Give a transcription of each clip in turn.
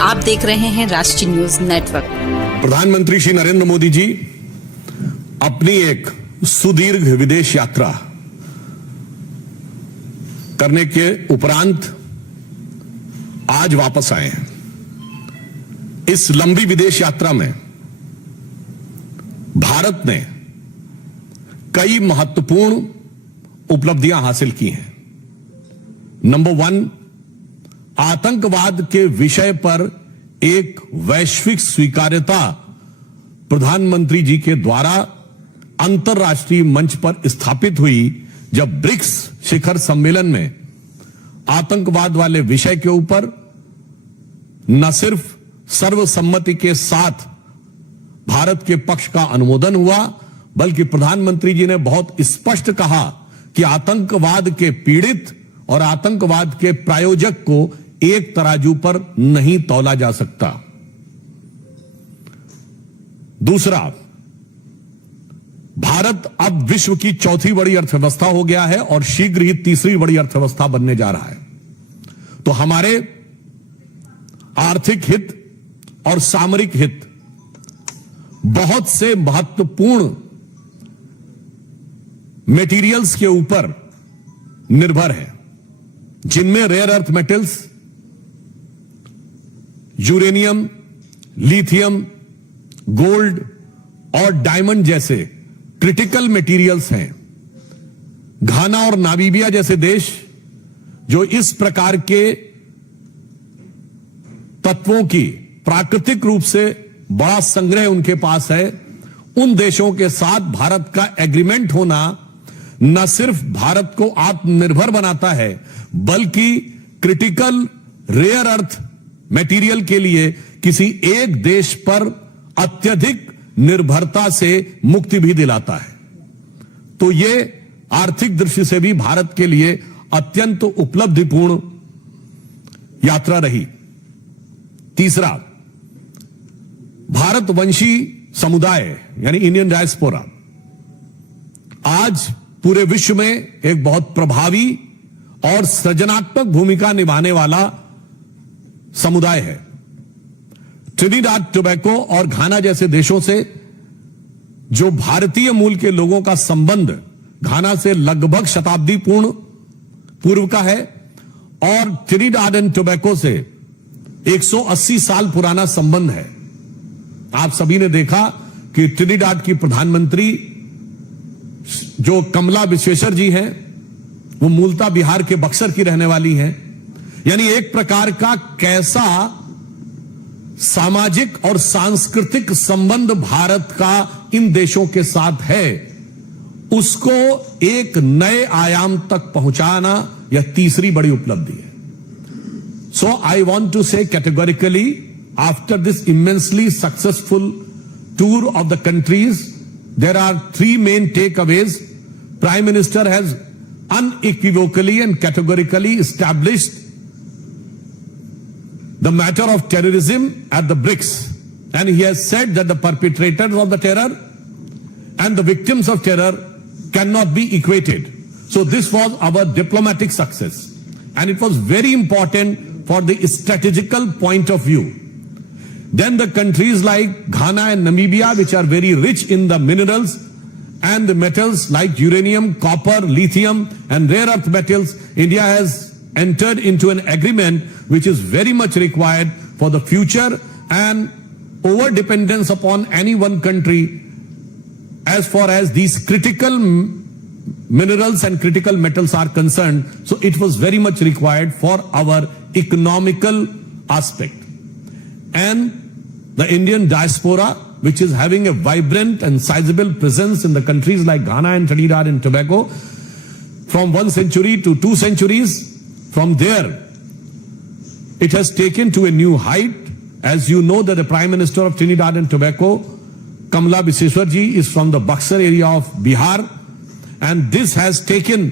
आप देख रहे हैं राष्ट्रीय न्यूज नेटवर्क। प्रधानमंत्री श्री नरेंद्र मोदी जी अपनी एक सुदीर्घ विदेश यात्रा करने के उपरांत आज वापस आए हैं। इस लंबी विदेश यात्रा में भारत ने कई महत्वपूर्ण उपलब्धियां हासिल की हैं। नंबर 1, आतंकवाद के विषय पर एक वैश्विक स्वीकार्यता प्रधानमंत्री जी के द्वारा अंतर्राष्ट्रीय मंच पर स्थापित हुई, जब ब्रिक्स शिखर सम्मेलन में आतंकवाद वाले विषय के ऊपर न सिर्फ सर्वसम्मति के साथ भारत के पक्ष का अनुमोदन हुआ, बल्कि प्रधानमंत्री जी ने बहुत स्पष्ट कहा कि आतंकवाद के पीड़ित और आतंकवाद के प्रायोजक को एक तराजू पर नहीं तौला जा सकता। दूसरा, भारत अब विश्व की चौथी बड़ी अर्थव्यवस्था हो गया है और शीघ्र ही तीसरी बड़ी अर्थव्यवस्था बनने जा रहा है। तो हमारे आर्थिक हित और सामरिक हित बहुत से महत्वपूर्ण मेटीरियल्स के ऊपर निर्भर है, जिनमें rare earth metals, uranium, lithium, gold और डायमंड जैसे क्रिटिकल मटेरियल्स हैं। घाना और नामीबिया जैसे देश जो इस प्रकार के तत्वों की प्राकृतिक रूप से बड़ा संग्रह उनके पास है, उन देशों के साथ भारत का एग्रीमेंट होना न सिर्फ भारत को आत्मनिर्भर बनाता है, बल्कि क्रिटिकल रेयर अर्थ मटेरियल के लिए किसी एक देश पर अत्यधिक निर्भरता से मुक्ति भी दिलाता है। तो यह आर्थिक दृष्टि से भी भारत के लिए अत्यंत उपलब्धिपूर्ण यात्रा रही। तीसरा, भारतवंशी समुदाय यानी इंडियन डायस्पोरा आज पूरे विश्व में एक बहुत प्रभावी और सृजनात्मक भूमिका निभाने वाला समुदाय है। ट्रिनिडाद टोबैको और घाना जैसे देशों से जो भारतीय मूल के लोगों का संबंध घाना से लगभग शताब्दी पूर्व का है, और ट्रिनिडाद एंड टोबैको से 180 साल पुराना संबंध है। आप सभी ने देखा कि ट्रिनिडाद की प्रधानमंत्री जो कमला विश्वेश्वर जी हैं, वो मूलतः बिहार के बक्सर की रहने वाली हैं। यानी एक प्रकार का कैसा सामाजिक और सांस्कृतिक संबंध भारत का इन देशों के साथ है, उसको एक नए आयाम तक पहुंचाना यह तीसरी बड़ी उपलब्धि है। सो आई वॉन्ट टू से categorically, after this immensely successful tour of the countries, there are three main takeaways. Prime Minister has unequivocally and categorically established the matter of terrorism at the BRICS, and he has said that the perpetrators of the terror and the victims of terror cannot be equated. So this was our diplomatic success, and it was very important for the strategical point of view. Then the countries like Ghana and Namibia, which are very rich in the minerals and the metals like uranium, copper, lithium and rare earth metals, India has entered into an agreement which is very much required for the future, and over-dependence upon any one country as far as these critical minerals and critical metals are concerned. So it was very much required for our economical aspect. And the Indian diaspora, which is having a vibrant and sizable presence in the countries like Ghana and Trinidad and Tobago, from 1 century to 2 centuries, from there, it has taken to a new height. As you know that the Prime Minister of Trinidad and Tobago, Kamala Vishweshwar ji, is from the Buxar area of Bihar, and this has taken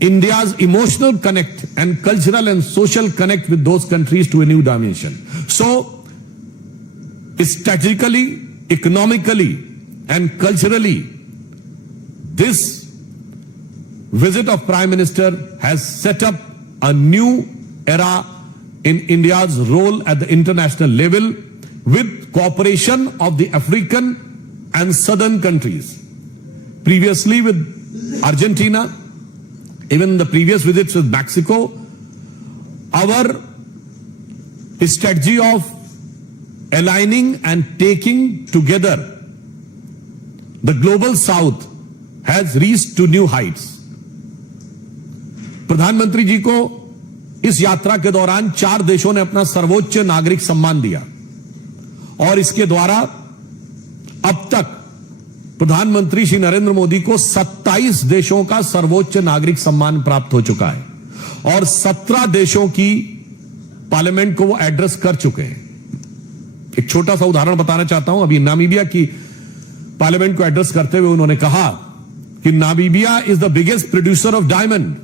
India's emotional connect and cultural and social connect with those countries to a new dimension. So, strategically, economically, and culturally, this visit of Prime Minister has set up a new era in India's role at the international level with cooperation of the African and southern countries. Previously with Argentina, even the previous visits with Mexico, our strategy of aligning and taking together the global south has reached to new heights. प्रधानमंत्री जी को इस यात्रा के दौरान 4 देशों ने अपना सर्वोच्च नागरिक सम्मान दिया और इसके द्वारा अब तक प्रधानमंत्री श्री नरेंद्र मोदी को 27 देशों का सर्वोच्च नागरिक सम्मान प्राप्त हो चुका है और 17 देशों की पार्लियामेंट को वो एड्रेस कर चुके हैं। एक छोटा सा उदाहरण बताना चाहता हूं। अभी नामीबिया की पार्लियामेंट को एड्रेस करते हुए उन्होंने कहा कि Namibia is the biggest producer of diamond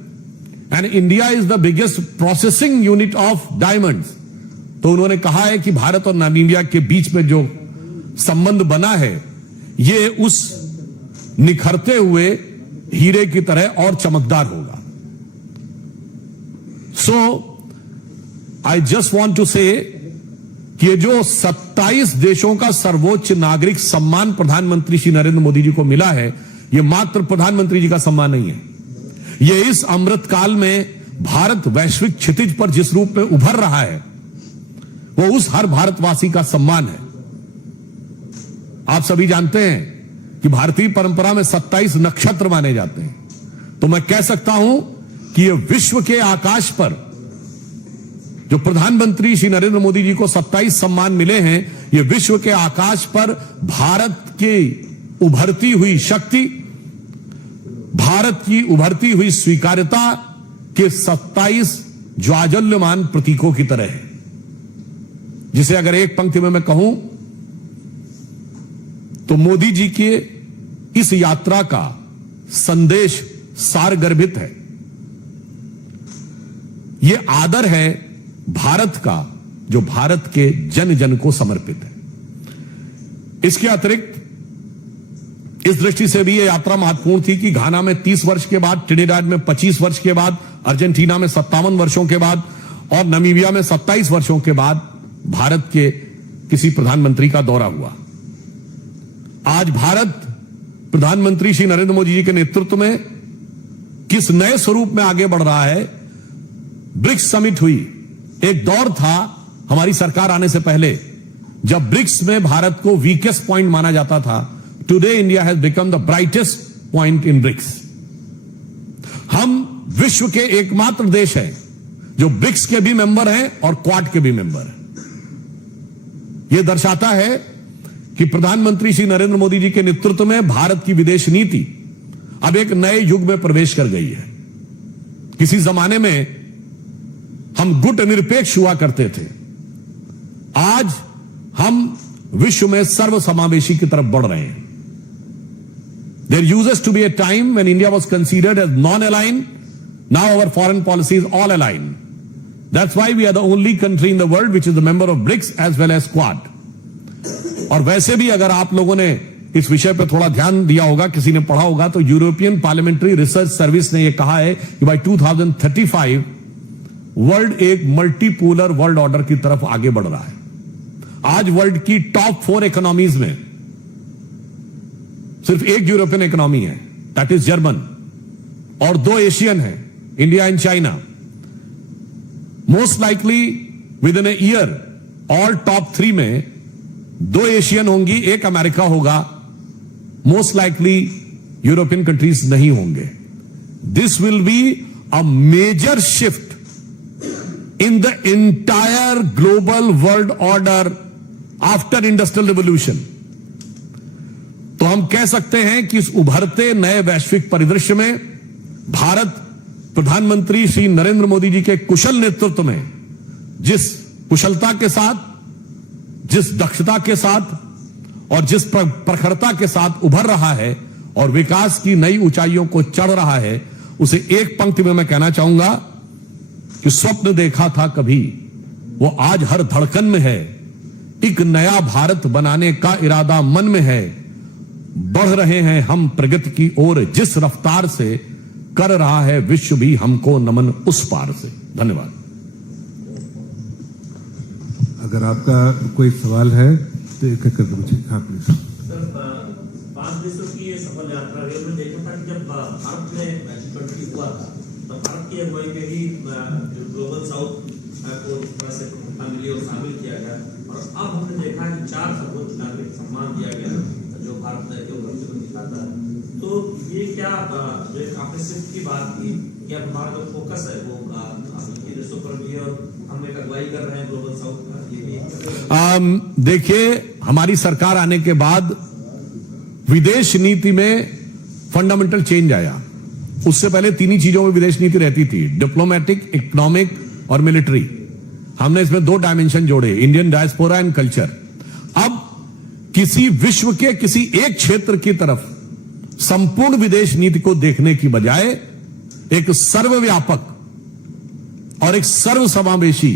and India is the biggest processing unit of diamonds. तो उन्होंने कहा है कि भारत और नामीबिया के बीच में जो संबंध बना है ये उस निखरते हुए हीरे की तरह और चमकदार होगा। सो आई जस्ट वांट टू से कि ये जो 27 देशों का सर्वोच्च नागरिक सम्मान प्रधानमंत्री श्री नरेंद्र मोदी जी को मिला है, ये मात्र प्रधानमंत्री जी का सम्मान नहीं है। ये इस अमृत काल में भारत वैश्विक क्षितिज पर जिस रूप में उभर रहा है वो उस हर भारतवासी का सम्मान है। आप सभी जानते हैं कि भारतीय परंपरा में 27 नक्षत्र माने जाते हैं, तो मैं कह सकता हूं कि ये विश्व के आकाश पर जो प्रधानमंत्री श्री नरेंद्र मोदी जी को 27 सम्मान मिले हैं, ये विश्व के आकाश पर भारत की उभरती हुई शक्ति, भारत की उभरती हुई स्वीकार्यता के 27 ज्वाजल्यमान प्रतीकों की तरह है, जिसे अगर एक पंक्ति में मैं कहूं तो मोदी जी के इस यात्रा का संदेश सारगर्भित है। यह आदर है भारत का जो भारत के जन जन को समर्पित है। इसके अतिरिक्त इस दृष्टि से भी यह यात्रा महत्वपूर्ण थी कि घाना में 30 वर्ष के बाद, ट्रिनिडाद में 25 वर्ष के बाद, अर्जेंटीना में 57 वर्षों के बाद और नामीबिया में 27 वर्षों के बाद भारत के किसी प्रधानमंत्री का दौरा हुआ। आज भारत प्रधानमंत्री श्री नरेंद्र मोदी जी के नेतृत्व में किस नए स्वरूप में आगे बढ़ रहा है। ब्रिक्स समिट हुई। एक दौर था हमारी सरकार आने से पहले जब ब्रिक्स में भारत को वीकेस्ट पॉइंट माना जाता था। Today India has become the brightest point in BRICS. हम विश्व के एकमात्र देश हैं जो ब्रिक्स के भी मेंबर हैं और क्वाड के भी मेंबर हैं। यह दर्शाता है कि प्रधानमंत्री श्री नरेंद्र मोदी जी के नेतृत्व में भारत की विदेश नीति अब एक नए युग में प्रवेश कर गई है। किसी जमाने में हम गुट निरपेक्ष हुआ करते थे, आज हम विश्व में सर्वसमावेशी की तरफ बढ़ रहे हैं। There used to be a time when India was considered as non-aligned. Now our foreign policy is all aligned. That's why we are the only country in the world which is the member of BRICS as well as Quad. और वैसे भी अगर आप लोगों ने इस विषय पर थोड़ा ध्यान दिया होगा, किसी ने पढ़ा होगा, तो यूरोपियन पार्लियामेंट्री रिसर्च सर्विस ने यह कहा है कि बाय 2035 वर्ल्ड एक मल्टीपोलर वर्ल्ड ऑर्डर की तरफ आगे बढ़ रहा है। आज वर्ल्ड की टॉप 4 इकोनॉमीज में सिर्फ एक यूरोपियन इकोनॉमी है, दैट इज जर्मन, और 2 एशियन है, India and China. Most likely with in a year all top 3 में 2 एशियन होंगी, 1 अमेरिका होगा। मोस्ट लाइकली यूरोपियन कंट्रीज नहीं होंगे। This will be a major shift in the entire global world order after industrial revolution. तो हम कह सकते हैं कि इस उभरते नए वैश्विक परिदृश्य में भारत प्रधानमंत्री श्री नरेंद्र मोदी जी के कुशल नेतृत्व में जिस कुशलता के साथ, जिस दक्षता के साथ और जिस प्रखरता के साथ उभर रहा है और विकास की नई ऊंचाइयों को चढ़ रहा है, उसे एक पंक्ति में मैं कहना चाहूंगा कि स्वप्न देखा था कभी वो आज हर धड़कन में है। एक नया भारत बनाने का इरादा मन में है। बढ़ रहे हैं हम प्रगति की ओर, जिस रफ्तार से कर रहा है विश्व भी हमको नमन उस पार से। धन्यवाद। अगर आपका कोई सवाल है तो एक एक करके पूछिए। हाँ प्लीज। सर, 5 देशों की ये सफल यात्रा रही। हमने देखा था कि जब भारत में G20 हुआ था तो भारत की अगुवाई में ही ग्लोबल साउथ को इस तरह से प्रमुखता मिली और शामिल किया गया। और अब हमने देखा कि 4 सर्वोच्च नागरिक सम्मान दिया गया जो भारत के उपलब्धि को दिखाता है। तो ये क्या जो एक आपने सिर्फ की बात की कि अब हमारा जो फोकस है वो अफ्रीकी देशों पर भी है और हम एक अगुवाई कर रहे हैं ग्लोबल साउथ का, ये भी देखिए, हमारी सरकार आने के बाद विदेश नीति में फंडामेंटल चेंज आया। उससे पहले 3 ही चीजों में विदेश नीति रहती थी, डिप्लोमेटिक, इकोनॉमिक और मिलिट्री। हमने इसमें 2 डायमेंशन जोड़े, इंडियन डायस्पोरा एंड कल्चर। अब किसी विश्व के किसी एक क्षेत्र की तरफ संपूर्ण विदेश नीति को देखने की बजाय एक सर्वव्यापक और एक सर्वसमावेशी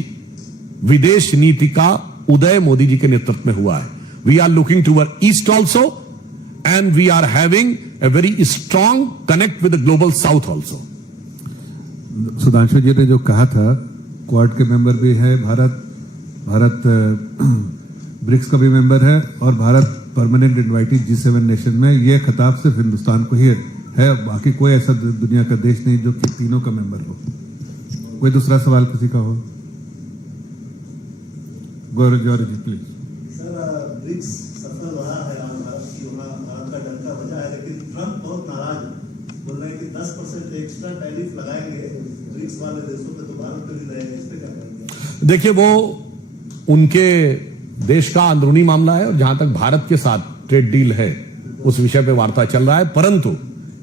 विदेश नीति का उदय मोदी जी के नेतृत्व में हुआ है। We are looking toward east also and we are having a very strong connect with the global south also. Sudhanshu ji ने जो कहा था, क्वाड के मेंबर भी है भारत ब्रिक्स का भी मेंबर है और Bharat permanent invited G7 nation में, ये खिताब सिर्फ हिंदुस्तान को ही है, बाकी कोई ऐसा दुनिया का देश नहीं जो कि तीनों का मेंबर हो। कोई दूसरा सवाल किसी का हो? गौरव जौहरी जी प्लीज। सर, ब्रिक्स सफल रहा है भारत की, वहाँ भारत का डंका बजा है, लेकिन ट्रंप बहुत नाराज है, बोल रहे हैं कि 10% एक्स्ट्रा टैरिफ लगाएंगे ब्रिक्स वाले देशों पे तो भारत पे भी रहेगा। इस पे क्या करेंगे? देखिए, वो उनके देश का अंदरूनी मामला है और जहां तक भारत के साथ ट्रेड डील है उस विषय पे वार्ता चल रहा है। परंतु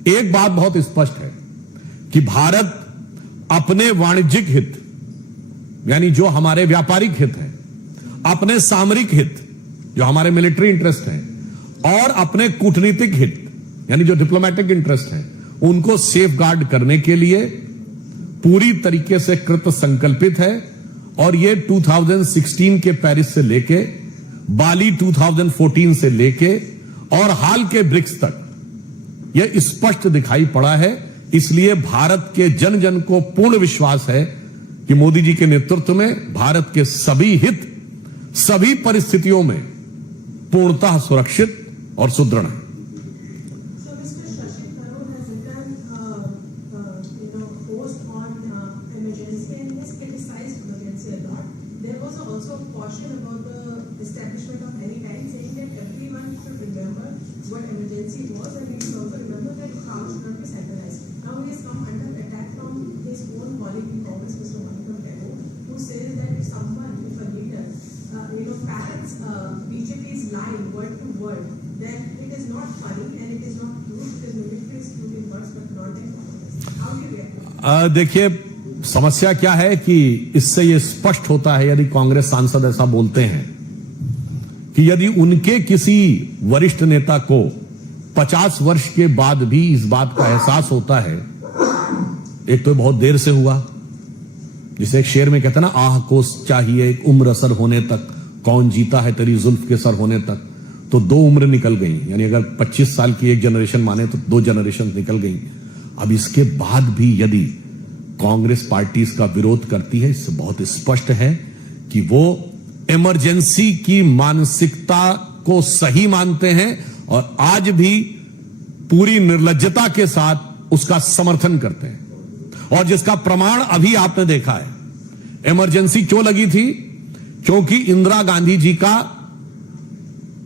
एक बात बहुत स्पष्ट है कि भारत अपने वाणिज्यिक हित, यानी जो हमारे व्यापारिक हित हैं, अपने सामरिक हित जो हमारे मिलिट्री इंटरेस्ट हैं, और अपने कूटनीतिक हित यानी जो डिप्लोमेटिक इंटरेस्ट हैं, उनको सेफ गार्ड करने के लिए पूरी तरीके से कृत संकल्पित है। और ये 2016 के पेरिस से लेके बाली 2014 से लेके और हाल के ब्रिक्स तक यह स्पष्ट दिखाई पड़ा है। इसलिए भारत के जन जन को पूर्ण विश्वास है कि मोदी जी के नेतृत्व में भारत के सभी हित सभी परिस्थितियों में पूर्णतः सुरक्षित और सुदृढ़ है। BJP's line word to word, then it is not funny and it is not true because military is true in words but not in words. How do you react? देखिए, समस्या क्या है कि इससे यह स्पष्ट होता है, यदि कांग्रेस सांसद ऐसा बोलते हैं कि यदि उनके किसी वरिष्ठ नेता को 50 वर्ष के बाद भी इस बात का एहसास होता है, एक तो बहुत देर से हुआ, जिसे एक शेर में कहते हैं ना, आह को चाहिए एक उम्र असर होने तक, कौन जीता है तेरी जुल्फ के सर होने तक। तो 2 उम्र निकल गई, यानी अगर 25 साल की एक जनरेशन माने तो 2 जनरेशन निकल गई। अब इसके बाद भी यदि कांग्रेस पार्टी इसका विरोध करती है, इससे बहुत स्पष्ट है कि वो इमरजेंसी की मानसिकता को सही मानते हैं और आज भी पूरी निर्लज्जता के साथ उसका समर्थन करते हैं। और जिसका प्रमाण अभी आपने देखा है। इमरजेंसी क्यों लगी थी? क्योंकि इंदिरा गांधी जी का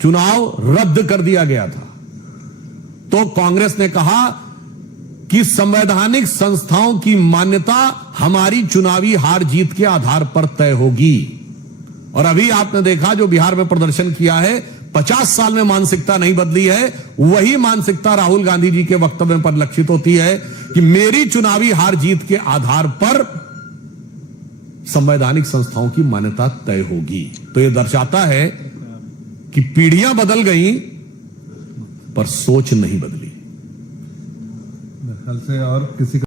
चुनाव रद्द कर दिया गया था। तो कांग्रेस ने कहा कि संवैधानिक संस्थाओं की मान्यता हमारी चुनावी हार जीत के आधार पर तय होगी। और अभी आपने देखा जो बिहार में प्रदर्शन किया है, 50 साल में मानसिकता नहीं बदली है। वही मानसिकता राहुल गांधी जी के वक्तव्य पर लक्षित होती है कि मेरी चुनावी हार जीत के आधार पर संवैधानिक संस्थाओं की मान्यता तय होगी। तो यह दर्शाता है कि पीढ़ियां बदल गई पर सोच नहीं बदली। कल से और किसी